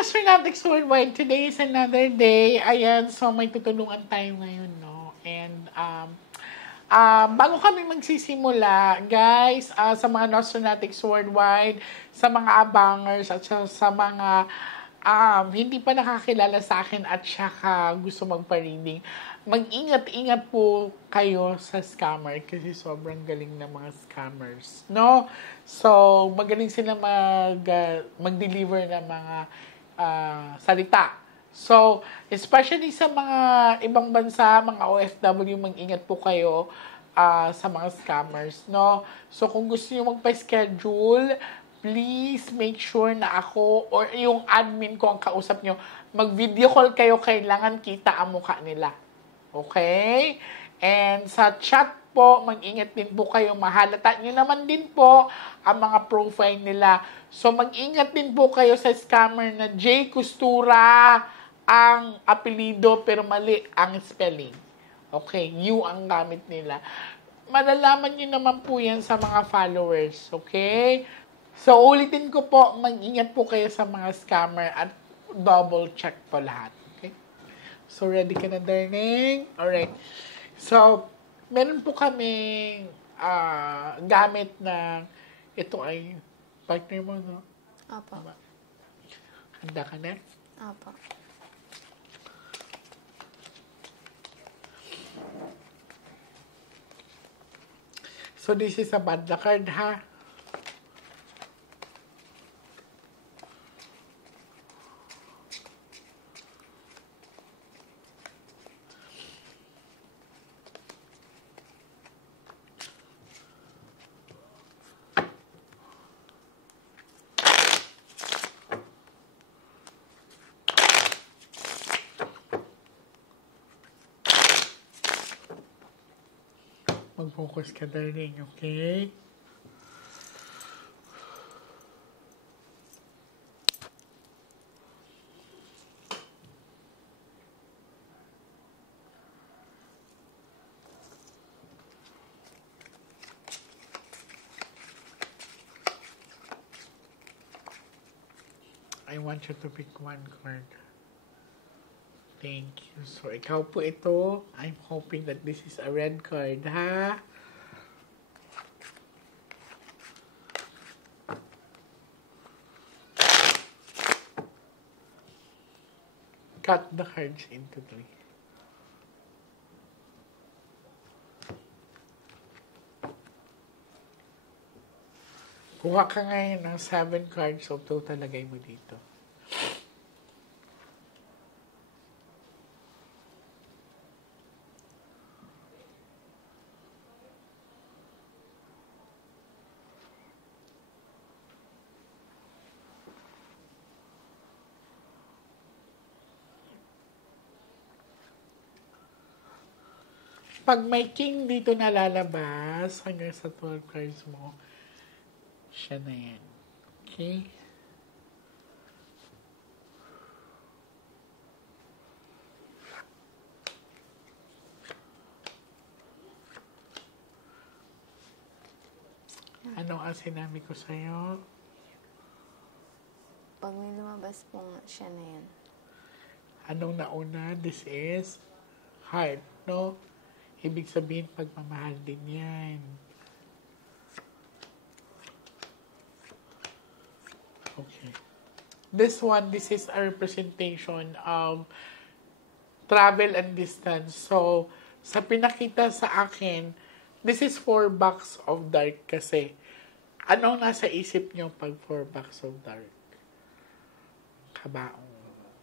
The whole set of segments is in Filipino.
Astronautics Worldwide, today is another day. Ayan, so may tutulungan tayo ngayon, no? And, bago kami magsisimula, guys, sa mga Astronautics Worldwide, sa mga abangers, at sa mga hindi pa nakakilala sa akin at saka gusto magpa-reading, mag-ingat-ingat po kayo sa scammer kasi sobrang galing ng mga scammers, no? So, magaling sila mag-deliver ng mga salita. So, especially sa mga ibang bansa, mga OFW, mag-ingat po kayo sa mga scammers, no? So, kung gusto niyo magpa-schedule, please make sure na ako or yung admin ko ang kausap nyo, mag-video call kayo, kailangan kita ang mukha nila. Okay? And sa chat po, mag-ingat din po kayo. Mahalata nyo naman din po ang mga profile nila. So, mag-ingat din po kayo sa scammer na J. Costura ang apelido pero mali ang spelling. Okay? U ang gamit nila. Malalaman nyo naman po yan sa mga followers. Okay? So, ulitin ko po, mag-ingat po kayo sa mga scammer at double check po lahat. Okay? So, ready ka na, darling? Alright. So, meron po kaming gamit na ito ay partner mo, no? Opo. Handa ka na? Opo. So, this is a Badla card, ha? Mag-focus ka, darling, okay? I want you to pick one card. Thank you. So, ikaw po ito. I'm hoping that this is a red card, ha? Cut the cards into three. Kuha ka ngayon ng 7 cards, so total lagay mo dito. Pag may king dito na lalabas, hanggang sa 12 cards mo, siya na yan. Okay? Ano ang sinabi ko sa'yo? Pag may lumabas pong siya na yan. Anong nauna? This is heart, no? Ibig sabihin, pagmamahal din yan. Okay. This is a representation of travel and distance. So, sa pinakita sa akin, this is 4 box of dark kasi. Anong nasa isip nyo pag 4 box of dark? Kabaong.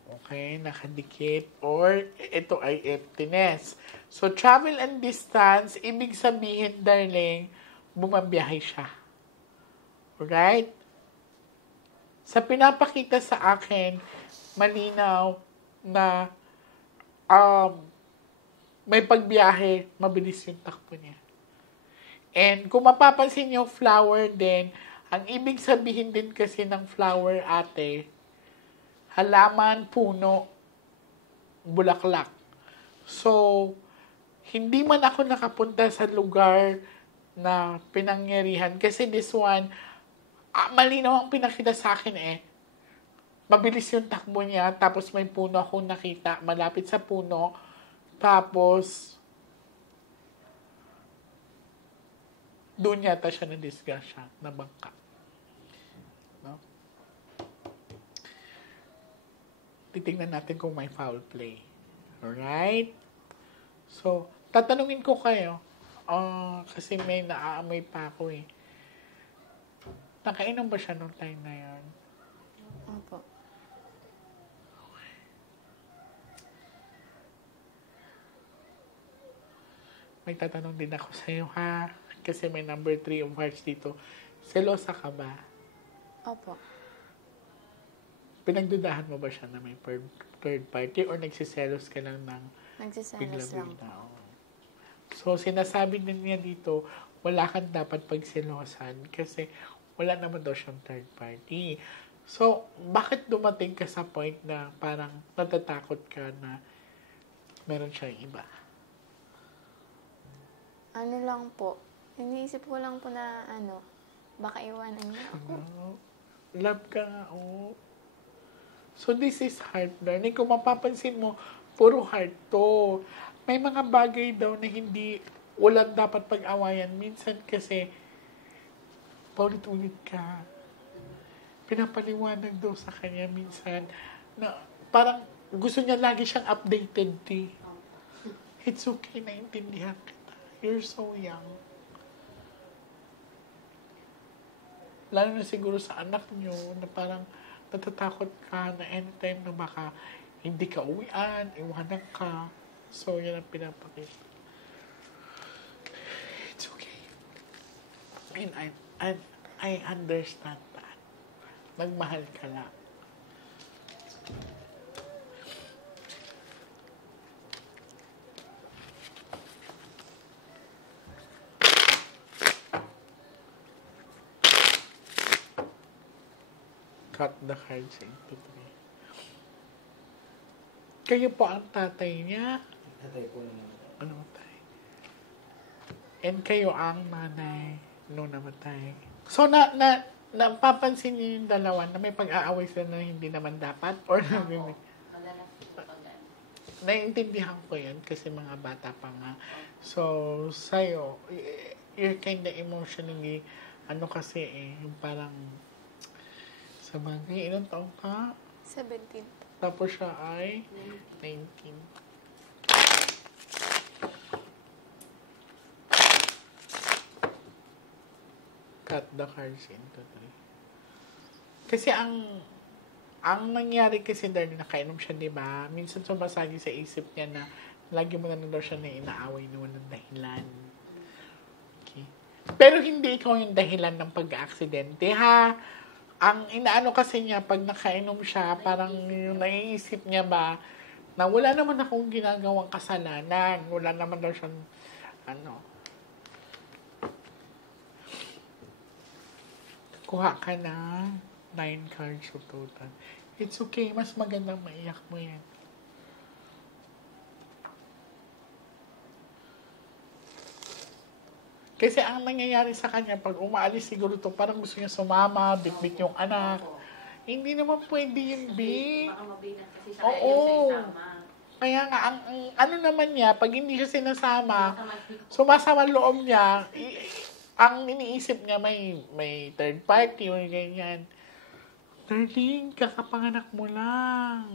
Okay, nakadikit, or ito ay emptiness. So, travel and distance, ibig sabihin, darling, bumabiyahe siya. Alright? Sa pinapakita sa akin, malinaw na may pagbiyahe, mabilis yung takbo niya. And kung mapapansin niyo, flower din, ang ibig sabihin din kasi ng flower, ate, halaman, puno, bulaklak. So, hindi man ako nakapunta sa lugar na pinangyarihan. Kasi this one, malinaw ang pinakita sa akin mabilis yung takbo niya, tapos may puno akong nakita, malapit sa puno, tapos, doon yata siya na-disgrasya, nabangka. No? Titingnan natin kung may foul play. Alright? So, tatanungin ko kayo, kasi may naaamoy pa ako eh. Nakainom ba siya nung time na yun? Opo. May tatanong din ako sa'yo ha. Kasi may number 3 of hearts dito. Selosa ka ba? Opo. Pinagdudahan mo ba siya na may third party or nagsiselos ka lang ng Nagsiselos lang po. bigla-bigla? So, sinasabi din niya dito, wala kang dapat pagselosan kasi wala naman daw siyang third party. So, bakit dumating ka sa point na parang natatakot ka na meron siyang iba? Ano lang po, iniisip ko lang po na baka iwanan niya ako. Love ka nga, oh. So, this is heart learning. Kung mapapansin mo, puro heart to. May mga bagay daw na hindi, walang dapat pag-awayan. Minsan kasi, paulit-ulit ka. Pinapaliwanag daw sa kanya minsan na parang gusto niya lagi siyang updated. It's okay, naintindihan kita. You're so young. Lalo na siguro sa anak niyo na parang natatakot ka na anytime na baka hindi ka uwian, iwanan ka. So, yan ang pinapakita. It's okay. And I understand that. Magmahal ka lang. Cut the cards into 3. Kayo po ang tatay niya. Tatay po naman. Ano namatay? And kayo ang nanay nung namatay. So, napapansin niyo yung dalawa na may pag-aaway sila na hindi naman dapat? Or naiintindihan ko yan kasi mga bata pa nga. So, sa'yo, you're kinda emotionally, kasi yung parang, sa bagay, ilang taong ka? 17. Tapos siya ay 19. Cut the cards into 3. Kasi ang nangyari kasi dahil nakainom siya, di ba? Minsan sumasagi sa isip niya na lagi mo na daw siya na inaaway na walang dahilan. Okay. Pero hindi ikaw yung dahilan ng pag-aksidente, ha? Ang inaano kasi niya, pag nakainom siya, parang yung naiisip niya ba, na wala naman akong ginagawang kasalanan. Wala naman daw siyang, kuha ka na 9 cards of total. It's okay. Mas magandang maiyak mo yan. Kasi ang nangyayari sa kanya, pag umaalis siguro to, parang gusto niya sumama, bitbit yung anak. Hindi naman pwede yun, B. Baka mabilang kasi siya Oo. sa isama. Kaya nga, ang ano naman niya, pag hindi siya sinasama, sumasama loob niya, ang iniisip niya may third party o ganyan. Darling, kakapanganak mo lang.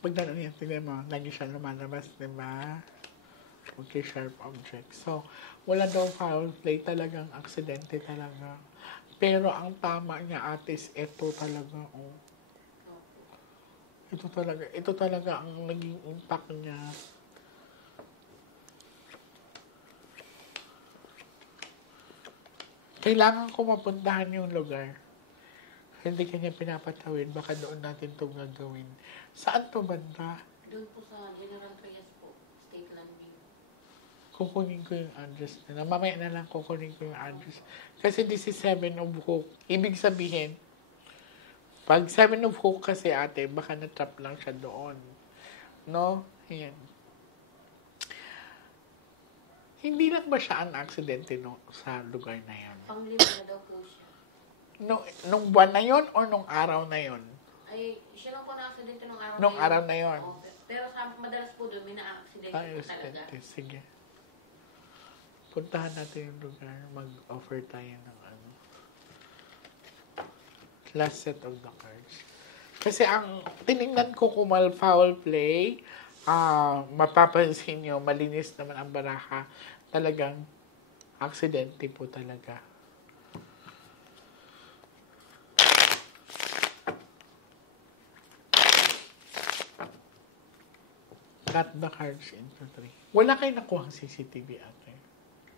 Pag gano'n yan, tignan mo, lagi siya lumalabas, di ba? Okay, sharp object. So, wala daw foul play, talagang aksidente talaga. Pero ang tama niya, atis, ito talaga, oh. Ito talaga ang naging impact niya. Kailangan ko mapuntahan yung lugar. Hindi kanya pinapatawid, baka doon natin ito gagawin. Saan to banda? Doon po sa General Trias po, State Landing. Kukunin ko yung address nila. Mamaya na lang kukunin ko yung address. Kasi this is 7 of Hook. Ibig sabihin, pag 7 of Hook kasi ate, baka na-trap lang siya doon. No? Ayan. Hindi lang ba siya ang aksidente no, sa lugar na yun? Panglima na daw po siya. Nung buwan na yon o nung araw na yon? Ay, siya lang po na-aksidente nung araw Nung na yun. araw na yun. Oo, pero sa madalas po doon, may na-aksidente Ay, po talaga. aksidente. Sige. Puntahan natin yung lugar. Mag-offer tayo ng ano. Last set of the cards. Kasi ang tinignan ko kung foul play, mapapansin nyo, malinis naman ang baraha. Talagang aksidente po talaga. Cut the cards into 3. Wala kayo nakuha CCTV ate.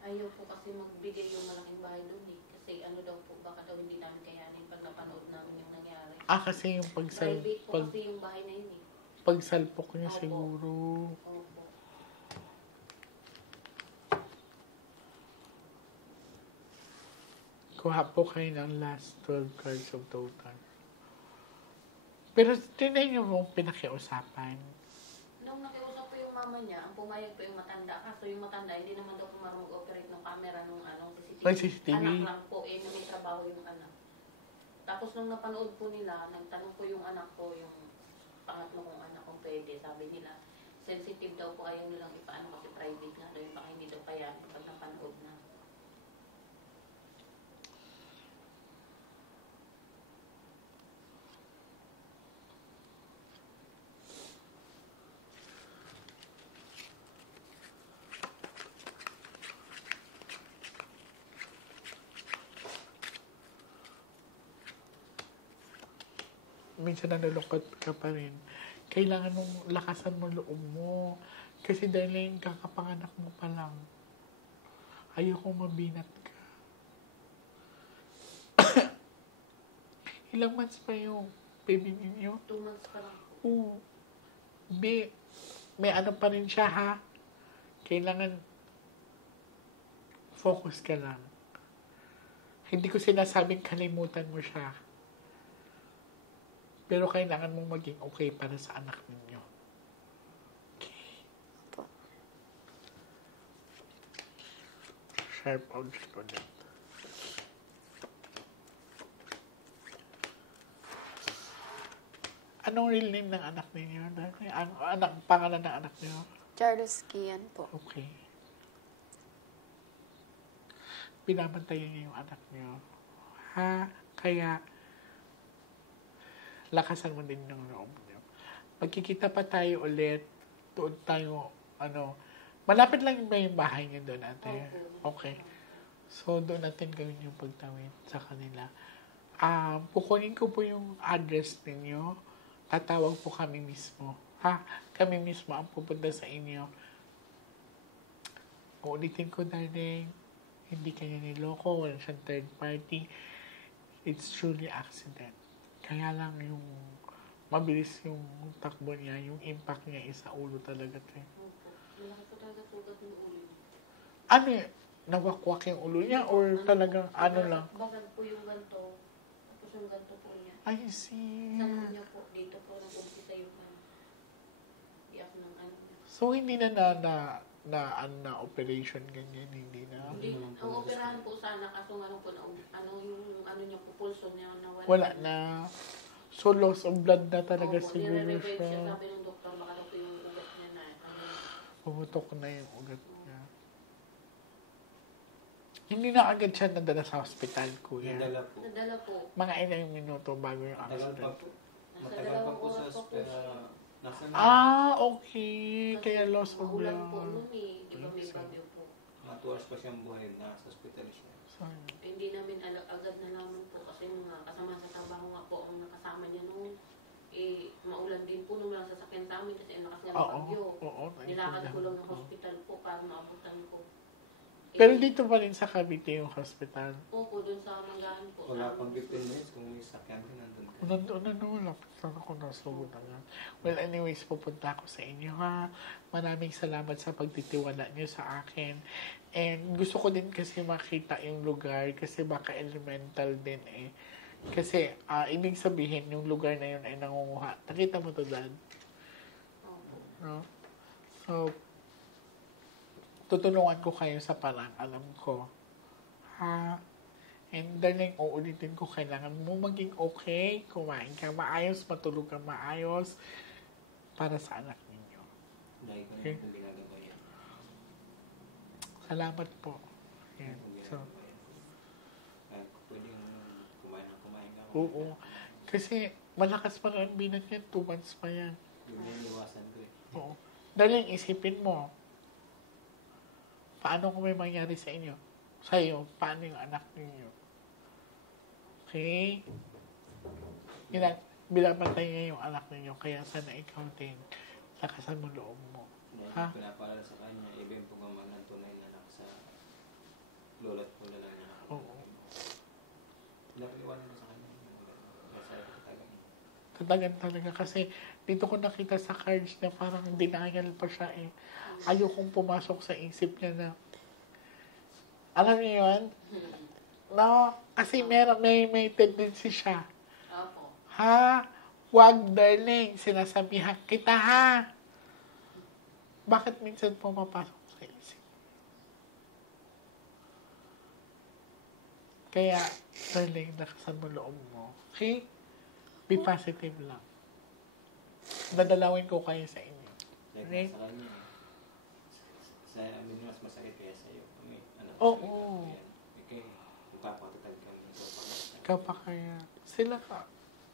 Ayaw po kasi magbigay yung malaking bahay doon eh. Kasi ano daw po, baka daw hindi namin kayanin pag napanood namin yung nangyari. Kasi yung Private po kasi yung bahay na yun eh. pagsalpok niya Opo. siguro. Opo. Kuha po kayo ng last 12 cards of total. Pero tinay niyo mong pinakiusapan. Nung nakiusap po yung mama niya, ang pumayag po yung matanda. Kaso yung matanda, hindi naman daw po marunong operate ng camera nung CCTV. May CCTV? Anak lang po, na may trabaho yung anak. Tapos nung napanood po nila, nagtanong po yung anak ko, yung pangatlo kong anak kung pwede. Sabi nila, sensitive daw po, ayaw nilang ipaano kasi private nga daw yung baka hindi daw kaya pag napanood na. Minsan nalulungkot ka pa rin. Kailangan mong lakasan mo loob mo. Kasi dahil yung kakapanganak mo pa lang, ayoko mabinat ka. Ilang months pa yung baby ninyo? 2 months pa lang po. Oo. May ano pa rin siya ha. Kailangan focus ka lang. Hindi ko sinasabing kalimutan mo siya. Pero kailangan mong maging okay para sa anak ninyo. Okay. Po. Sharp object ulit. Anong real name ng anak ninyo? Ang pangalan ng anak niyo? Charles Kian po. Okay. Binabantayan niyo yung anak niyo. Ha? Kaya, lakasan mo din yung loob niyo. Magkikita pa tayo ulit. Doon tayo, malapit lang ba yung bahay niyo doon, ate? Okay. So, doon natin gawin yung pagtawid sa kanila. Kukunin ko po yung address ninyo. Tatawag po kami mismo. Ha? Kami mismo ang pupunta sa inyo. Uulitin ko, darling. Hindi kanya niloko. Wala siyang third party. It's truly accident. Kaya lang yung mabilis yung takbo niya, yung impact niya is sa ulo talaga. Opo. Malaki po talaga sugat ng ulo niya. Ano yun? Nawakwak yung ulo niya or talagang lang? Bagad po yung ganto. Tapos yung ganto po niya. I see. Sa niya po, dito po nag-umpisa yung iyak ng ano niya. So, hindi na operation ganyan, hindi na. Hindi, ang operahan po sana kaso ano po na yung ano niya po pulso niya nawala. Wala na. So, loss of blood na talaga Opo, siguro nire-revive siya. siya. Sabi ng doktor, baka daw po yung ugat niya na Pumutok na yung ugat niya. Hindi na agad siya nadala sa hospital, kuya. Nadala po. nadala po. Mga ilang minuto bago yung Matagal pa accident. po. Nasa Matagal pa dalawang po sa oras pa po hospital. siya. Nasa na, Okay. Kaya loss of Maulan po blood. noon eh. Di ba may bagyo po. mga 2 hours pa siyang buhay na sa hospital siya. Sorry. Hindi namin agad nalaman po kasi mga kasama sa trabaho nga po ang nakasama niya noon. Maulan din po nung nasa sasakyan sa amin kasi ang lakas nga ng bagyo. Oo. Nilakad ko lang ng Oo. hospital po para maabutan ko. Pero dito pa rin sa Cavite yung hospital. Opo, dun sa Manggahan po. Wala pang 15 minutes kung may sakyan ka nandun ka. Nandun na wala. Saan ako nasugod na nga. Well, anyways, pupunta ako sa inyo ha. Maraming salamat sa pagtitiwala niyo sa akin. And gusto ko din kasi makita yung lugar kasi baka elemental din eh. Kasi, ibig sabihin, yung lugar na yun ay nangunguha. Nakita mo to, Dad? Opo. No? So, tutulungan ko kayo sa parang alam ko. Ha? And darling, uulitin ko, kailangan mo maging okay, kumain ka maayos, matulog ka maayos, para sa anak ninyo. Dahil ko na Okay. yung ginagawa yan. Salamat po. Yan. So, Kahit pwedeng kumain ka. oo. Kasi malakas pa ang binat niya, 2 months pa yan. Yung niliwasan ko eh. Oo. Darling, isipin mo, paano kung may mangyari sa inyo? Sa'yo, paano yung anak ninyo? Okay? Binabantay niya yung anak ninyo, kaya sana ikaw din, lakasan mo loob mo. Ha? Dahil pinapaalala sa kanya, iba yung pagmamahal ng tunay na anak sa lola't lola lang niya. Oo. Pinapaliwanag ko sa kanya. Masaya ko talaga. Tatagan talaga kasi dito ko nakita sa cards na parang denial pa siya eh. Ayokong pumasok sa isip niya na, alam niyo yun? No, kasi may tendency siya. Opo. Ha? Wag, darling. Sinasabihan kita, ha? Bakit minsan pumapasok sa isip? Kaya, darling, nakasan mo loob mo. Okay? Be positive lang. Dadalawin ko kayo sa inyo. Like Okay? sa kanya, sa amin mas masakit kaya sa'yo. Kami, anak Oo. Okay, magpapatatag kami. Ikaw pa kaya. Sila ka.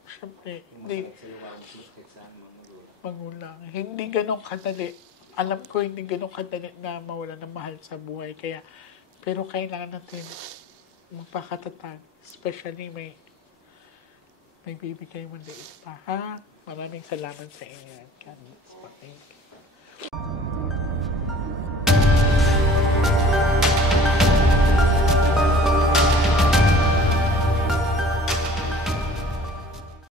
Siyempre, Yung hindi masakit sa'yo, parang masakit sa amin mga magulang. magulang. Hindi ganun kadali. Alam ko hindi ganun kadali na mawala ng mahal sa buhay. Kaya, pero kailangan natin magpakatatag. Especially may bibigay mo liit pa. Ha? Maraming salamat sa inyo. God bless. Thank you.